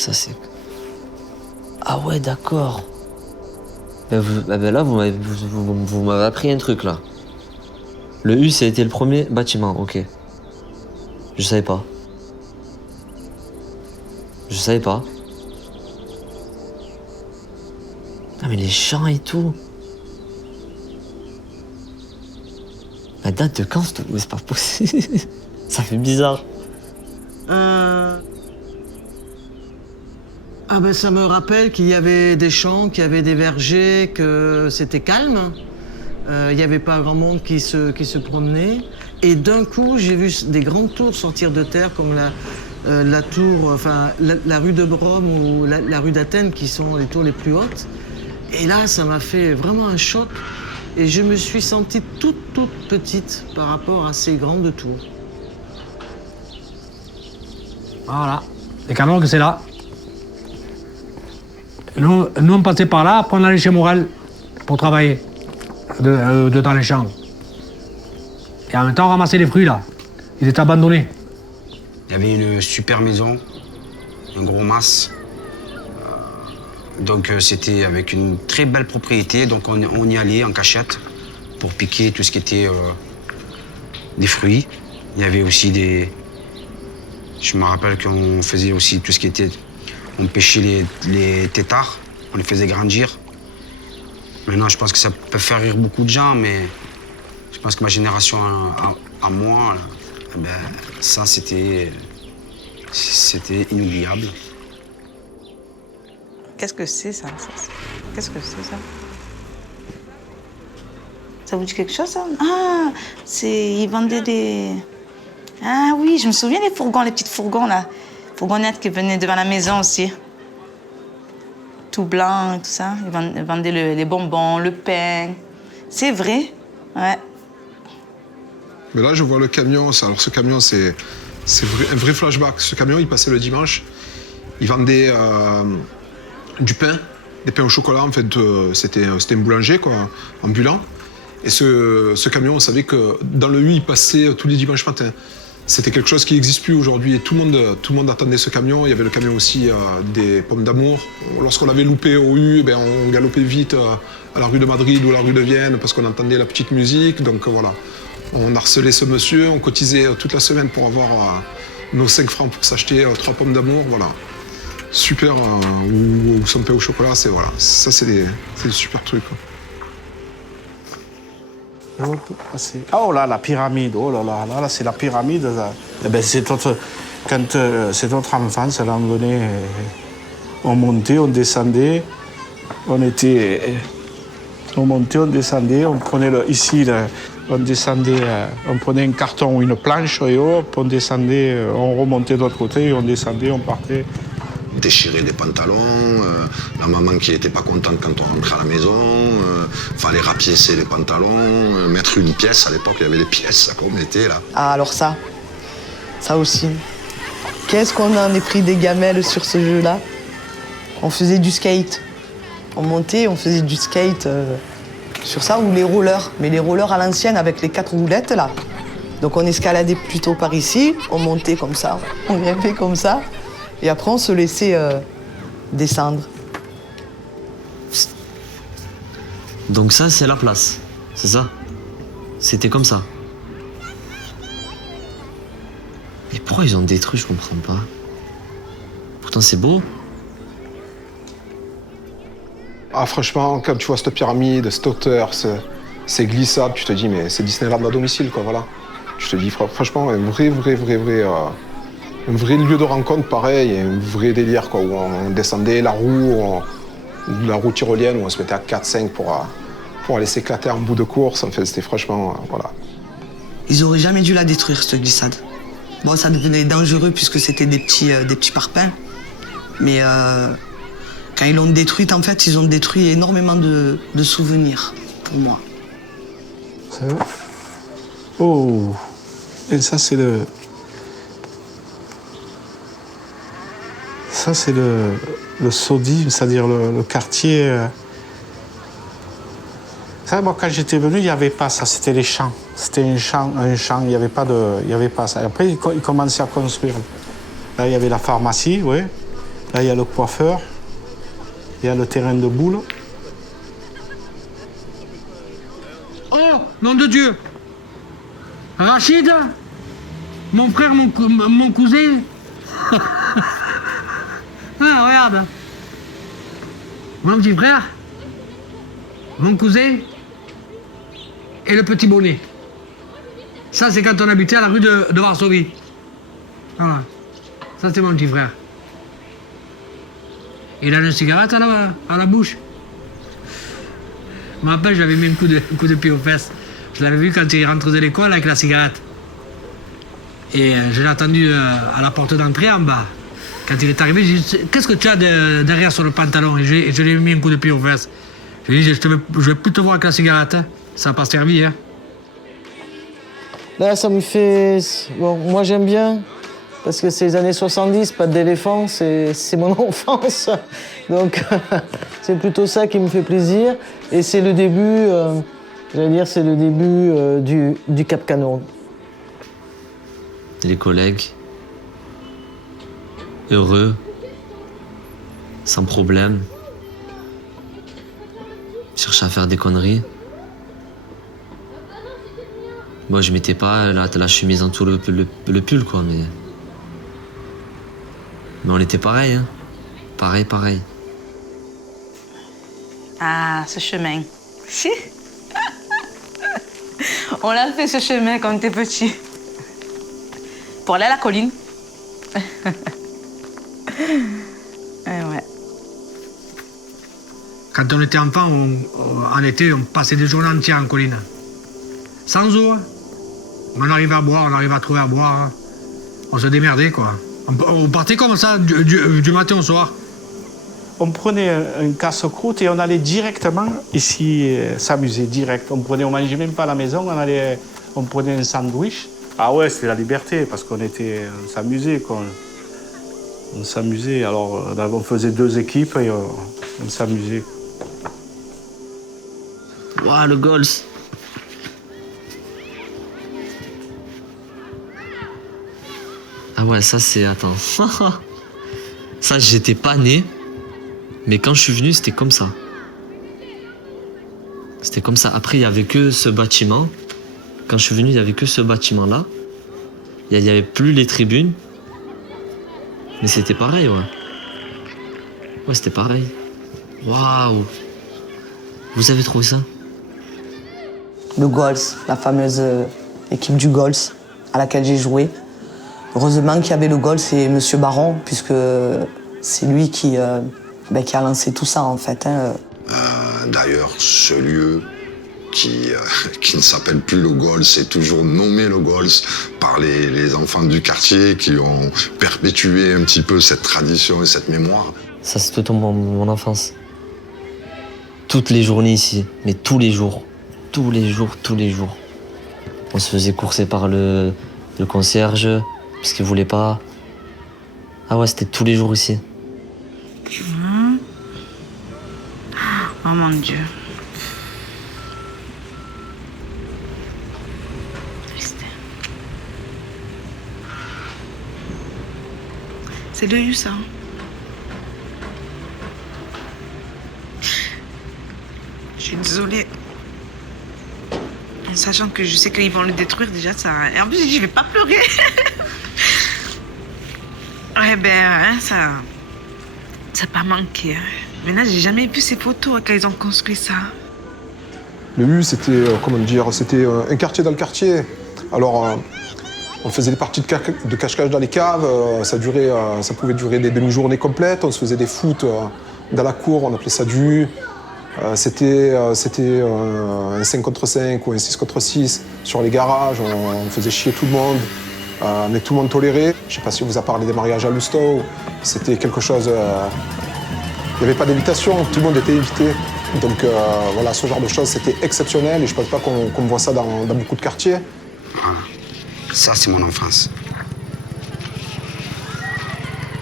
Ça, c'est... Ah ouais, d'accord. Là, vous m'avez appris un truc, là. Le U, ça a été le premier bâtiment, ok. Je savais pas. Je savais pas. Ah, mais les champs et tout. La date de quand, c'est pas possible. Ça fait bizarre. Ah ben ça me rappelle qu'il y avait des champs, qu'il y avait des vergers, que c'était calme. Il n'y avait pas grand monde qui se promenait. Et d'un coup, j'ai vu des grandes tours sortir de terre, comme la tour, enfin la rue de Brome ou la rue d'Athènes, qui sont les tours les plus hautes. Et là, ça m'a fait vraiment un choc. Et je me suis sentie toute petite par rapport à ces grandes tours. Voilà, les canons, c'est là. Nous, on passait par là, après on allait chez Morel pour travailler dans les champs. Et en même temps, on ramassait les fruits là. Ils étaient abandonnés. Il y avait une super maison, un gros mas. Donc c'était avec une très belle propriété. Donc on y allait en cachette pour piquer tout ce qui était des fruits. Il y avait aussi des... Je me rappelle qu'on faisait aussi tout ce qui était... On pêchait les têtards, on les faisait grandir. Maintenant, je pense que ça peut faire rire beaucoup de gens, mais je pense que ma génération à moi, là, ben, ça, c'était inoubliable. Qu'est-ce que c'est ça, Qu'est-ce que c'est ça? Ça vous dit quelque chose, ça? Ah, ils vendaient des... Ah oui, je me souviens des fourgons, les petites fourgons, là. Fourgonnettes qui venaient devant la maison aussi. Tout blanc et tout ça. Ils vendaient les bonbons, le pain. C'est vrai, ouais. Mais là, je vois le camion. Alors, ce camion, c'est un vrai flashback. Ce camion, il passait le dimanche. Il vendait du pain, des pains au chocolat. En fait, c'était un boulanger, quoi, ambulant. Et ce camion, on savait que dans le U, il passait tous les dimanches matins. C'était quelque chose qui n'existe plus aujourd'hui. Et tout le monde attendait ce camion. Il y avait le camion aussi des pommes d'amour. Lorsqu'on avait loupé au U, ben, on galopait vite à la rue de Madrid ou à la rue de Vienne parce qu'on entendait la petite musique. Donc voilà, on harcelait ce monsieur. On cotisait toute la semaine pour avoir nos 5 francs pour s'acheter 3 pommes d'amour. Voilà. Super. Ou son pain au chocolat. Voilà. Ça, c'est des super trucs, quoi. Oh là, la pyramide, oh là là, là c'est la pyramide. Eh ben, quand c'est notre enfance, là, on venait, on montait, on descendait, on montait, on descendait, on prenait on descendait, on prenait un carton ou une planche et hop, on descendait, on remontait de l'autre côté, et on descendait, on partait. Déchirer les pantalons, la maman qui n'était pas contente quand on rentrait à la maison, fallait rapiécer les pantalons, mettre une pièce. À l'époque, il y avait des pièces qu'on mettait là. Ah, alors ça aussi. Qu'est-ce qu'on en est pris des gamelles sur ce jeu-là? On faisait du skate. On montait, on faisait du skate sur ça, ou les rollers. Mais les rollers à l'ancienne avec les 4 roulettes, là. Donc on escaladait plutôt par ici, on montait comme ça, on grimpait comme ça. Et après, on se laissait descendre. Donc ça, c'est la place, c'est ça? C'était comme ça. Mais pourquoi ils ont détruit, je comprends pas. Pourtant, c'est beau. Ah, franchement, quand tu vois cette pyramide, cette hauteur, ces glissades, tu te dis, mais c'est Disneyland à domicile, quoi, voilà. Tu te dis, franchement, un vrai lieu de rencontre, pareil, un vrai délire, quoi, où on descendait la roue tyrolienne, où on se mettait à 4-5 pour aller s'éclater en bout de course. En fait, c'était franchement, voilà. Ils auraient jamais dû la détruire, cette glissade. Bon, ça devenait dangereux puisque c'était des petits parpaings. Mais quand ils l'ont détruite, en fait, ils ont détruit énormément de souvenirs, pour moi. Ça va? Oh, et ça, c'est le... Ça, c'est le Sodi, c'est-à-dire le quartier. Ça, moi, quand j'étais venu, il n'y avait pas ça, c'était les champs. C'était un champ, il n'y avait pas ça. Et après, ils commençaient à construire. Là, il y avait la pharmacie, oui. Là, il y a le coiffeur. Il y a le terrain de boules. Oh, nom de Dieu! Rachid? Mon frère, mon cousin? Ah, regarde! Mon petit frère, mon cousin et le petit bonnet. Ça, c'est quand on habitait à la rue de Varsovie. Voilà. Ça, c'est mon petit frère. Il a une cigarette à la bouche. Je me rappelle, j'avais mis un coup de pied aux fesses. Je l'avais vu quand il rentrait de l'école avec la cigarette. Et je l'ai attendu à la porte d'entrée en bas. Quand il est arrivé, j'ai dit « Qu'est-ce que tu as derrière sur le pantalon ?» Et je lui ai mis un coup de pied aux fesses. Je lui ai dit « Je vais plus te voir avec la cigarette. Hein. Ça n'a pas servi. Hein. » Là, ça me fait... Bon, moi, j'aime bien. Parce que c'est les années 70, pas d'éléphant, c'est mon enfance. Donc, c'est plutôt ça qui me fait plaisir. Et c'est le début, j'allais dire, c'est le début du Cap Canaveral. Les collègues, heureux, sans problème, cherchaient à faire des conneries. Moi, je mettais pas la chemise en tout le pull, quoi, mais on était pareil, hein. Pareil. Ah, ce chemin. Si. On l'a fait, ce chemin, quand on était petit. Pour aller à la colline. Ouais. Quand on était enfant, en été, on passait des journées entières en colline. Sans eau. On arrivait à boire, on arrivait à trouver à boire. On se démerdait, quoi. On partait comme ça, du matin au soir. On prenait un casse-croûte et on allait directement ici s'amuser, direct. On mangeait même pas à la maison, on prenait un sandwich. Ah ouais, c'était la liberté, parce qu'on s'amusait, quoi. On s'amusait, alors on faisait 2 équipes et on s'amusait. Waouh, le Gols. Ah ouais, ça c'est... Attends. Ça, j'étais pas né. Mais quand je suis venu, c'était comme ça. C'était comme ça. Après, il n'y avait que ce bâtiment. Quand je suis venu, il n'y avait que ce bâtiment-là. Il n'y avait plus les tribunes. Mais c'était pareil, ouais. Ouais, c'était pareil. Waouh. Vous avez trouvé ça? Le Gols, la fameuse équipe du Gols à laquelle j'ai joué. Heureusement qu'il y avait le Gols et M. Baron, puisque c'est lui qui a lancé tout ça, en fait. Hein. D'ailleurs, ce lieu qui ne s'appelle plus le Gols, c'est toujours nommé le Gols par les enfants du quartier qui ont perpétué un petit peu cette tradition et cette mémoire. Ça, c'est tout mon enfance. Toutes les journées ici, mais tous les jours. Tous les jours. On se faisait courser par le concierge, parce qu'il voulait pas. Ah ouais, c'était tous les jours ici. Oh mon Dieu. C'est le U, ça. Je suis désolée. En sachant que je sais qu'ils vont le détruire déjà, ça. Et en plus, je vais pas pleurer. Ouais, ça n'a pas manqué. Mais là, j'ai jamais vu ces photos quand ils ont construit ça. Le U, c'était, c'était un quartier dans le quartier. Alors, on faisait des parties de cache-cache dans les caves. Ça pouvait durer des demi-journées complètes. On se faisait des foot dans la cour, on appelait ça du U. C'était un 5 contre 5 ou un 6 contre 6 sur les garages. On faisait chier tout le monde, mais tout le monde tolérait. Je ne sais pas si on vous a parlé des mariages à Lustow. C'était quelque chose... Il n'y avait pas d'évitation, tout le monde était évité. Donc voilà, ce genre de choses, c'était exceptionnel et je ne pense pas qu'on voit ça dans beaucoup de quartiers. Voilà. Ça, c'est mon enfance.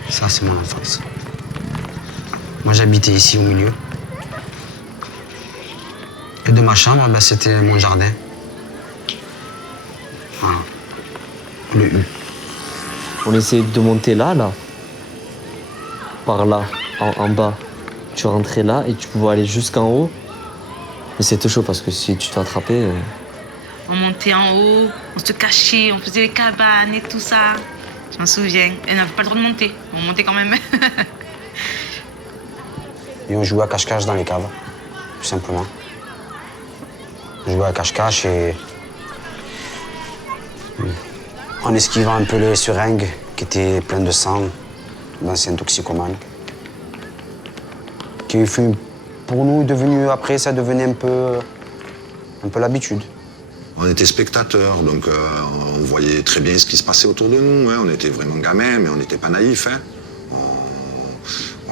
Ça, c'est mon enfance. Moi, j'habitais ici au milieu. Et de ma chambre, c'était mon jardin. Voilà. Le U. On essayait de monter là. par là, en bas. Tu rentrais là et tu pouvais aller jusqu'en haut. Mais c'était chaud parce que si tu t'attrapais... On montait en haut, on se cachait, on faisait les cabanes et tout ça. Je m'en souviens. Et on n'avait pas le droit de monter. On montait quand même. Et on jouait à cache-cache dans les caves, tout simplement. On jouait à cache-cache et... en esquivant un peu les seringues qui étaient pleines de sang, d'anciens toxicomanes. Qui fut, pour nous, devenu, après, ça devenait un peu l'habitude. On était spectateurs, donc on voyait très bien ce qui se passait autour de nous. Hein. On était vraiment gamins, mais on n'était pas naïfs. Hein.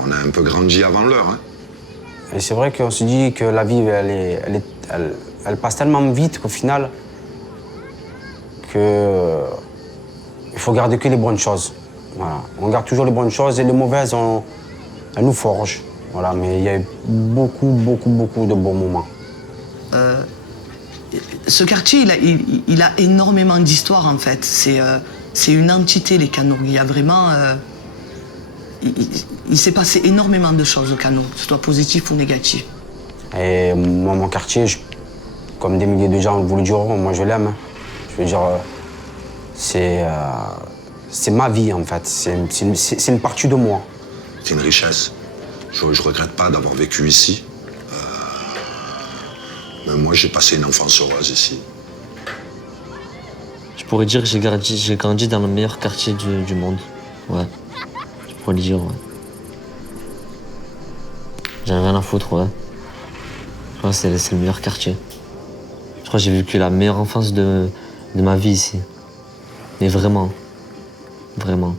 On a un peu grandi avant l'heure. Hein. Et c'est vrai qu'on se dit que la vie, elle passe tellement vite qu'au final, il faut garder que les bonnes choses. Voilà. On garde toujours les bonnes choses et les mauvaises, elles nous forgent. Voilà. Mais il y a eu beaucoup de bons moments. Ce quartier, il a énormément d'histoire en fait. C'est une entité, les Canaux. Il y a vraiment... il s'est passé énormément de choses au Canaux, que ce soit positif ou négatif. Et moi, mon quartier, comme des milliers de gens vous le diront, moi je l'aime. Je veux dire, c'est ma vie en fait. C'est une partie de moi. C'est une richesse. Je ne regrette pas d'avoir vécu ici. Mais moi, j'ai passé une enfance heureuse ici. Je pourrais dire que j'ai grandi dans le meilleur quartier du monde. Ouais. Je pourrais le dire, ouais. J'en ai rien à foutre, ouais. Je crois que c'est le meilleur quartier. Je crois que j'ai vécu la meilleure enfance de ma vie ici. Mais vraiment. Vraiment.